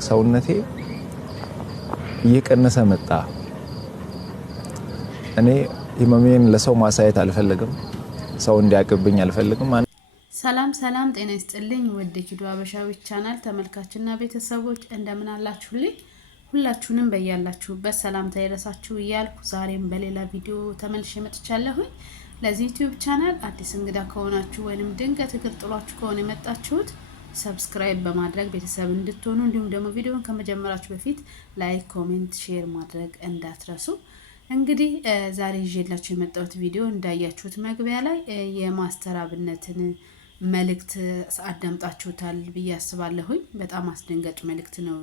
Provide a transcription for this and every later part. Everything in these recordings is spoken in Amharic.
ሰውነቴ እየቀነሰ መጣ። እኔ ህመሜን ለሰው ማሳየት አልፈልግም፣ ሰው እንዲያቅብኝ አልፈልግም። ሰላም ጤና ይስጥልኝ ወደ ኪዱ አበሻዊት ቻናል ተመልካችና ቤተሰቦች እንደምን አላችሁልኝ? ሁላችሁንም በያላችሁበት ሰላምታ ይድረሳችሁ እያልኩ ዛሬም በሌላ ቪዲዮ ተመልሼ መጥቻለሁኝ። ለዚህ ዩቲዩብ ቻናል አዲስ እንግዳ ከሆናችሁ ወይንም ድንገት እግር ጥሏችሁ ከሆነ የመጣችሁት ሰብስክራይብ በማድረግ ቤተሰብ እንድትሆኑ እንዲሁም ደግሞ ቪዲዮን ከመጀመራችሁ በፊት ላይክ፣ ኮሜንት፣ ሼር ማድረግ እንዳትረሱ። እንግዲህ ዛሬ ይዤላችሁ የመጣሁት ቪዲዮ እንዳያችሁት መግቢያ ላይ የማስተር አብነትን መልእክት አዳምጣችሁታል ብዬ አስባለሁኝ። በጣም አስደንጋጭ መልእክት ነው።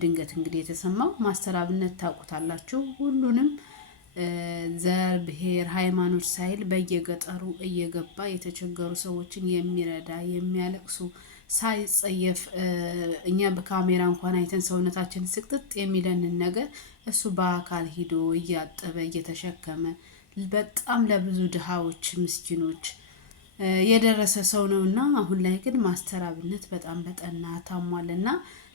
ድንገት እንግዲህ የተሰማው ማስተር አብነት ታውቁታላችሁ። ሁሉንም ዘር፣ ብሔር፣ ሃይማኖት ሳይል በየገጠሩ እየገባ የተቸገሩ ሰዎችን የሚረዳ የሚያለቅሱ ሳይጸየፍ እኛ በካሜራ እንኳን አይተን ሰውነታችን ስቅጥጥ የሚለንን ነገር እሱ በአካል ሂዶ እያጠበ እየተሸከመ በጣም ለብዙ ድሃዎች ምስኪኖች የደረሰ ሰው ነውና አሁን ላይ ግን ማስተር አብነት በጣም በጠና ታሟልና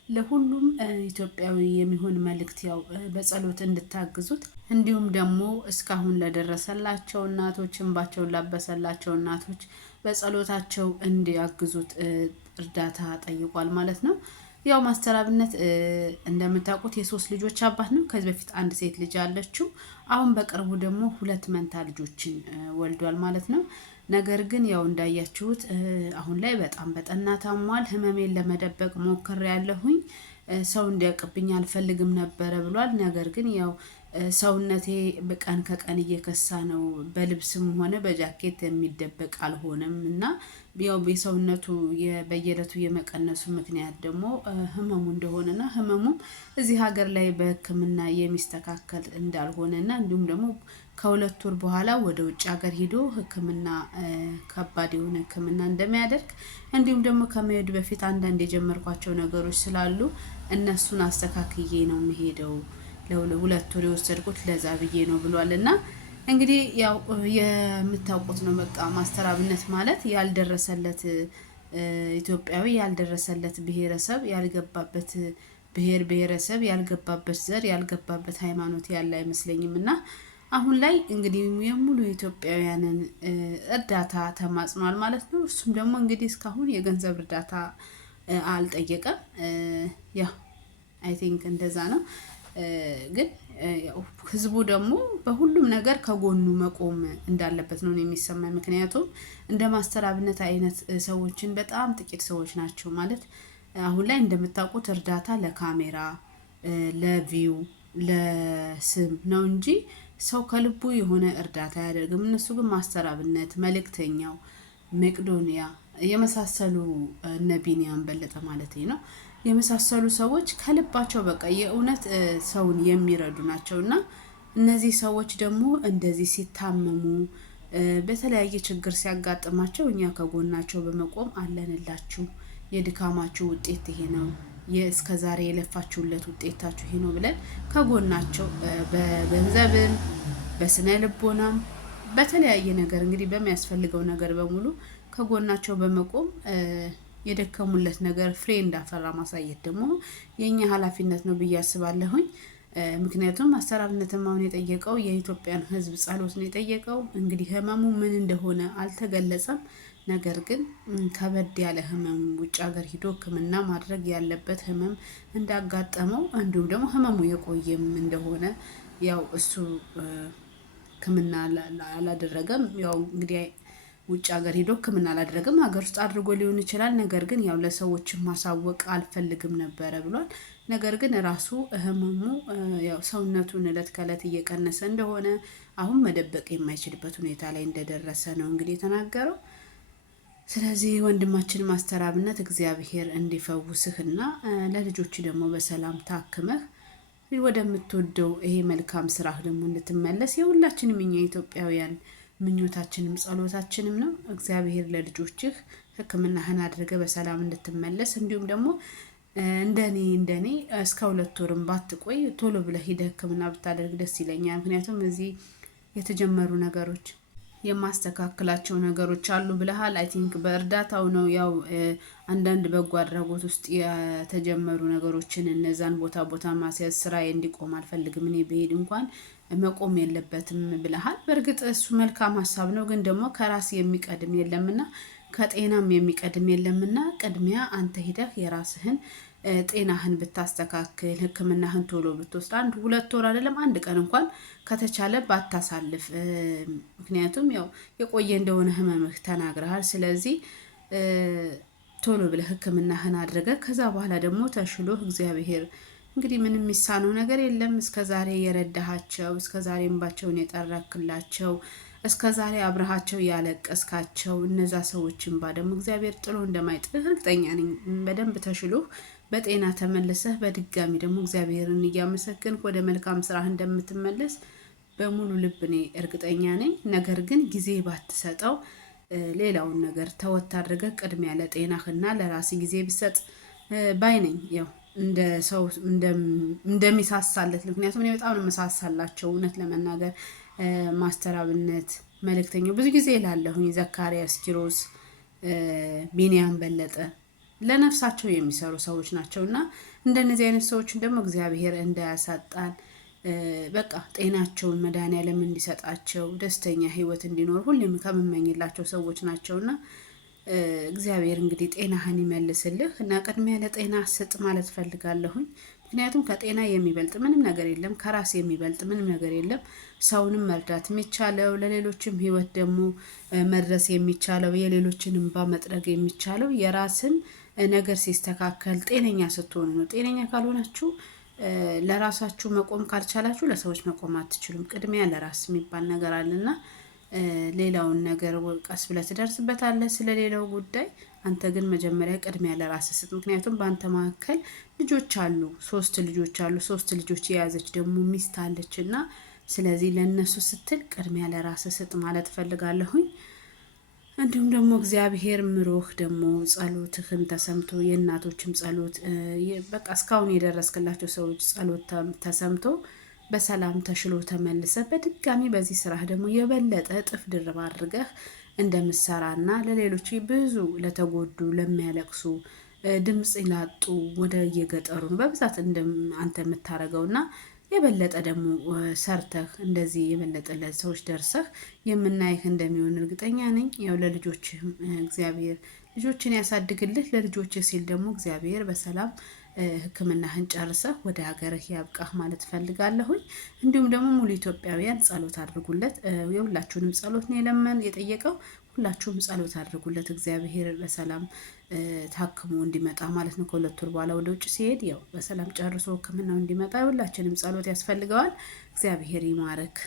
ለሁሉም ኢትዮጵያዊ የሚሆን መልእክት ያው በጸሎት እንድታግዙት እንዲሁም ደግሞ እስካሁን ለደረሰላቸው እናቶች እንባቸውን ላበሰላቸው እናቶች በጸሎታቸው እንዲያግዙት እርዳታ ጠይቋል ማለት ነው። ያው ማስተር አብነት እንደምታውቁት የሶስት ልጆች አባት ነው። ከዚህ በፊት አንድ ሴት ልጅ አለችው። አሁን በቅርቡ ደግሞ 2 መንታ ልጆችን ወልዷል ማለት ነው። ነገር ግን ያው እንዳያችሁት አሁን ላይ በጣም በጠና ታሟል። ህመሜን ለመደበቅ ሞክሬያለሁኝ፣ ሰው እንዲያውቅብኝ አልፈልግም ነበረ ብሏል። ነገር ግን ያው ሰውነቴ በቀን ከቀን እየከሳ ነው፣ በልብስም ሆነ በጃኬት የሚደበቅ አልሆነም እና ያው በሰውነቱ በየዕለቱ የመቀነሱ ምክንያት ደግሞ ህመሙ እንደሆነና ህመሙም እዚህ ሀገር ላይ በሕክምና የሚስተካከል እንዳልሆነና እንዲሁም ደግሞ ከ2 ወር በኋላ ወደ ውጭ ሀገር ሄዶ ሕክምና ከባድ የሆነ ሕክምና እንደሚያደርግ እንዲሁም ደግሞ ከመሄዱ በፊት አንዳንድ የጀመርኳቸው ነገሮች ስላሉ እነሱን አስተካክዬ ነው የምሄደው፣ ለ2 ወር የወሰድኩት ለዛ ብዬ ነው ብሏል። እና እንግዲህ ያው የምታውቁት ነው በቃ ማስተር አብነት ማለት ያልደረሰለት ኢትዮጵያዊ፣ ያልደረሰለት ብሔረሰብ፣ ያልገባበት ብሔረሰብ፣ ያልገባበት ዘር፣ ያልገባበት ሃይማኖት ያለ አይመስለኝም። እና አሁን ላይ እንግዲህ የሙሉ ኢትዮጵያውያንን እርዳታ ተማጽኗል ማለት ነው። እሱም ደግሞ እንግዲህ እስካሁን የገንዘብ እርዳታ አልጠየቀም። ያው አይ ቲንክ እንደዛ ነው። ግን ያው ህዝቡ ደግሞ በሁሉም ነገር ከጎኑ መቆም እንዳለበት ነው የሚሰማኝ። ምክንያቱም እንደ ማስተር አብነት አይነት ሰዎችን በጣም ጥቂት ሰዎች ናቸው ማለት አሁን ላይ እንደምታውቁት እርዳታ ለካሜራ፣ ለቪው፣ ለስም ነው እንጂ ሰው ከልቡ የሆነ እርዳታ አያደርግም። እነሱ ግን ማስተር አብነት፣ መልእክተኛው፣ መቅዶኒያ የመሳሰሉ እነ ቢኒያም በለጠ ማለት ነው የመሳሰሉ ሰዎች ከልባቸው በቃ የእውነት ሰውን የሚረዱ ናቸውና እነዚህ ሰዎች ደግሞ እንደዚህ ሲታመሙ በተለያየ ችግር ሲያጋጥማቸው እኛ ከጎናቸው በመቆም አለንላችሁ፣ የድካማችሁ ውጤት ይሄ ነው፣ እስከዛሬ የለፋችሁለት ውጤታችሁ ይሄ ነው ብለን ከጎናቸው በገንዘብም በስነ ልቦናም በተለያየ ነገር እንግዲህ በሚያስፈልገው ነገር በሙሉ ከጎናቸው በመቆም የደከሙለት ነገር ፍሬ እንዳፈራ ማሳየት ደግሞ የኛ ኃላፊነት ነው ብዬ አስባለሁኝ። ምክንያቱም ማስተር አብነትም አሁን የጠየቀው የኢትዮጵያን ሕዝብ ጸሎት ነው የጠየቀው። እንግዲህ ህመሙ ምን እንደሆነ አልተገለጸም። ነገር ግን ከበድ ያለ ህመም ውጭ ሀገር ሂዶ ሕክምና ማድረግ ያለበት ህመም እንዳጋጠመው እንዲሁም ደግሞ ህመሙ የቆየም እንደሆነ ያው እሱ ሕክምና አላደረገም። ያው እንግዲህ ውጭ ሀገር ሄዶ ሕክምና አላደረገም፣ ሀገር ውስጥ አድርጎ ሊሆን ይችላል። ነገር ግን ያው ለሰዎች ማሳወቅ አልፈልግም ነበረ ብሏል። ነገር ግን ራሱ ህመሙ ያው ሰውነቱን እለት ከእለት እየቀነሰ እንደሆነ አሁን መደበቅ የማይችልበት ሁኔታ ላይ እንደደረሰ ነው እንግዲህ የተናገረው። ስለዚህ ወንድማችን ማስተር አብነት እግዚአብሔር እንዲፈውስህና ለልጆች ደግሞ በሰላም ታክመህ ወደምትወደው ይሄ መልካም ስራህ ደግሞ እንድትመለስ የሁላችንም እኛ ኢትዮጵያውያን ምኞታችንም ጸሎታችንም ነው። እግዚአብሔር ለልጆችህ ሕክምናህን አድርገህ በሰላም እንድትመለስ እንዲሁም ደግሞ እንደኔ እስከ 2 ወርም ባትቆይ ቶሎ ብለህ ሄደህ ሕክምና ብታደርግ ደስ ይለኛል። ምክንያቱም እዚህ የተጀመሩ ነገሮች የማስተካከላቸው ነገሮች አሉ ብለሃል። አይ ቲንክ በእርዳታው ነው ያው አንዳንድ በጎ አድራጎት ውስጥ የተጀመሩ ነገሮችን እነዛን ቦታ ማስያዝ ስራዬ እንዲቆም አልፈልግም። እኔ ብሄድ እንኳን መቆም የለበትም ብለሃል። በእርግጥ እሱ መልካም ሀሳብ ነው፣ ግን ደግሞ ከራስ የሚቀድም የለምና ከጤናም የሚቀድም የለምና ቅድሚያ አንተ ሄደህ የራስህን ጤናህን ብታስተካክል ሕክምናህን ቶሎ ብትወስድ 1-2 ወር አይደለም 1 ቀን እንኳን ከተቻለ ባታሳልፍ። ምክንያቱም ያው የቆየ እንደሆነ ህመምህ ተናግረሃል። ስለዚህ ቶሎ ብለህ ሕክምናህን አድርገህ ከዛ በኋላ ደግሞ ተሽሎህ እግዚአብሔር እንግዲህ ምንም የሚሳነው ነገር የለም። እስከዛሬ የረዳሃቸው እስከዛሬ እንባቸውን የጠረክላቸው እስከዛሬ አብረሃቸው ያለቀስካቸው እነዛ ሰዎች እንባ ደግሞ እግዚአብሔር ጥሎ እንደማይጥልህ እርግጠኛ ነኝ። በደንብ ተሽሎህ በጤና ተመልሰህ በድጋሚ ደግሞ እግዚአብሔርን እያመሰገንክ ወደ መልካም ስራህ እንደምትመለስ በሙሉ ልብ እኔ እርግጠኛ ነኝ። ነገር ግን ጊዜ ባትሰጠው ሌላውን ነገር ተወት አድርገህ ቅድሚያ ለጤናህና ለራስ ጊዜ ብሰጥ ባይ ነኝ። ያው እንደ ሰው እንደሚሳሳለት፣ ምክንያቱም እኔ በጣም ነው መሳሳላቸው እውነት ለመናገር ማስተር አብነት መልእክተኛው ብዙ ጊዜ እላለሁኝ፣ ዘካሪያስ ኪሮስ፣ ቢኒያም በለጠ ለነፍሳቸው የሚሰሩ ሰዎች ናቸውና እንደነዚህ አይነት ሰዎችን ደግሞ እግዚአብሔር እንዳያሳጣን በቃ ጤናቸውን መድኃኒዓለም እንዲሰጣቸው ደስተኛ ህይወት እንዲኖር ሁሌም ከምመኝላቸው ሰዎች ናቸውና እግዚአብሔር እንግዲህ ጤናህን ይመልስልህ እና ቅድሚያ ለጤና ስጥ ማለት ፈልጋለሁኝ። ምክንያቱም ከጤና የሚበልጥ ምንም ነገር የለም፣ ከራስ የሚበልጥ ምንም ነገር የለም። ሰውንም መርዳት የሚቻለው ለሌሎችም ህይወት ደግሞ መድረስ የሚቻለው የሌሎችን እንባ መጥረግ የሚቻለው የራስን ነገር ሲስተካከል ጤነኛ ስትሆኑ ነው። ጤነኛ ካልሆናችሁ ለራሳችሁ መቆም ካልቻላችሁ ለሰዎች መቆም አትችሉም። ቅድሚያ ለራስ የሚባል ነገር አለና ሌላውን ነገር ቀስ ብለህ ትደርስበታለህ ስለሌላው ጉዳይ። አንተ ግን መጀመሪያ ቅድሚያ ለራስህ ስጥ። ምክንያቱም በአንተ መካከል ልጆች አሉ፣ 3 ልጆች አሉ። 3 ልጆች የያዘች ደግሞ ሚስት አለች እና ስለዚህ ለነሱ ስትል ቅድሚያ ለራስህ ስጥ ማለት ፈልጋለሁኝ። እንዲሁም ደግሞ እግዚአብሔር ምሮህ ደግሞ ጸሎትህን ተሰምቶ የእናቶችም ጸሎት በቃ እስካሁን የደረስክላቸው ሰዎች ጸሎት ተሰምቶ በሰላም ተሽሎ ተመልሰ በድጋሚ በዚህ ስራህ ደግሞ የበለጠ እጥፍ ድርብ አድርገህ እንደምትሰራና ለሌሎች ብዙ ለተጎዱ ለሚያለቅሱ ድምጽ ላጡ ወደ የገጠሩ በብዛት አንተ የምታረገውና የበለጠ ደግሞ ሰርተህ እንደዚህ የበለጠ ለሰዎች ደርሰህ የምናይህ እንደሚሆን እርግጠኛ ነኝ። ያው ለልጆች እግዚአብሔር ልጆችን ያሳድግልህ። ለልጆች ሲል ደግሞ እግዚአብሔር በሰላም ሕክምናህን ጨርሰህ ወደ ሀገርህ ያብቃህ ማለት ፈልጋለሁኝ። እንዲሁም ደግሞ ሙሉ ኢትዮጵያውያን ጸሎት አድርጉለት። የሁላችሁንም ጸሎት ነው የጠየቀው። ሁላችሁም ጸሎት አድርጉለት እግዚአብሔር በሰላም ታክሞ እንዲመጣ ማለት ነው። ከ2 ወር በኋላ ወደ ውጭ ሲሄድ ያው በሰላም ጨርሶ ሕክምናው እንዲመጣ ሁላችንም ጸሎት ያስፈልገዋል። እግዚአብሔር ይማረክ።